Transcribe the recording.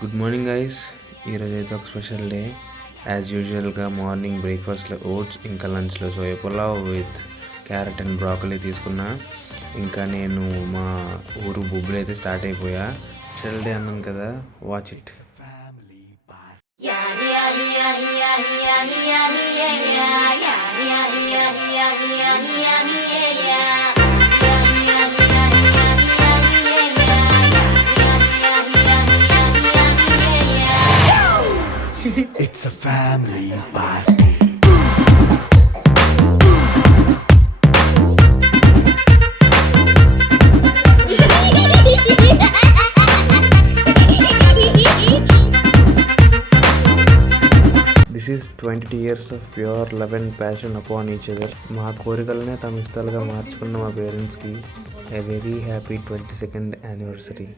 Good morning guys. ఈరోజు అయితే ఒక స్పెషల్ డే. యాజ్ యూజువల్గా మార్నింగ్ బ్రేక్ఫాస్ట్లో ఓట్స్, ఇంకా లంచ్లో soya pulao with carrot and broccoli తీసుకున్నా. ఇంకా నేను మా ఊరు బుబ్బులు అయితే స్టార్ట్ అయిపోయా. స్పెషల్ డే అన్నాను కదా, watch it. It's a family party. This is 22 years of pure love and passion upon each other. మా కోరికలనే తమ ఇష్టాలుగా మార్చుకున్న మా పేరెంట్స్కి a very happy 22nd anniversary.